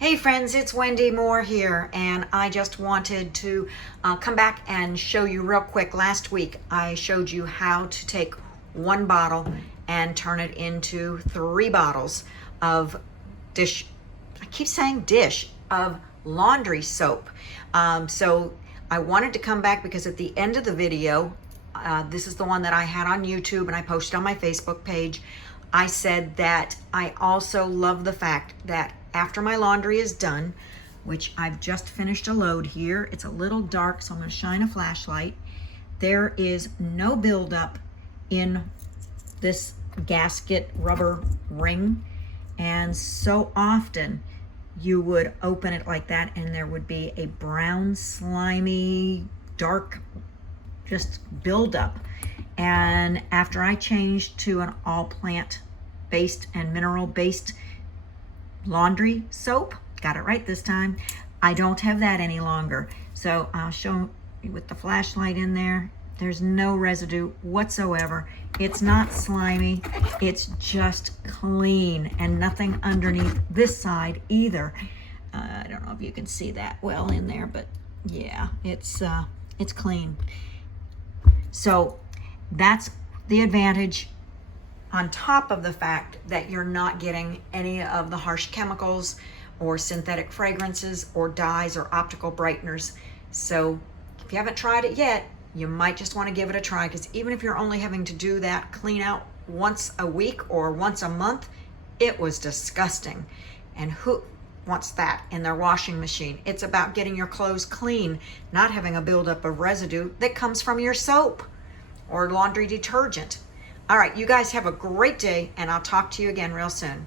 Hey friends, it's Wendy Moore here, and I just wanted to come back and show you real quick. Last week I showed you how to take one bottle and turn it into 3 bottles of of laundry soap. So I wanted to come back because at the end of the video, this is the one that I had on YouTube and I posted on my Facebook page. I said that I also love the fact that after my laundry is done, which I've just finished a load here, it's a little dark, so I'm going to shine a flashlight. There is no buildup in this gasket rubber ring, and so often you would open it like that and there would be a brown, slimy, dark just buildup. And after I changed to an all plant based and mineral based laundry soap, got it right this time, I don't have that any longer. So I'll show you with the flashlight in there. There's no residue whatsoever. It's not slimy, it's just clean, and nothing underneath this side either. I don't know if you can see that well in there, but yeah, it's clean. So that's the advantage, on top of the fact that you're not getting any of the harsh chemicals or synthetic fragrances or dyes or optical brighteners. So if you haven't tried it yet, you might just want to give it a try, because even if you're only having to do that clean out once a week or once a month, it was disgusting. And who wants that in their washing machine? It's about getting your clothes clean, not having a buildup of residue that comes from your soap or laundry detergent. All right, you guys have a great day, and I'll talk to you again real soon.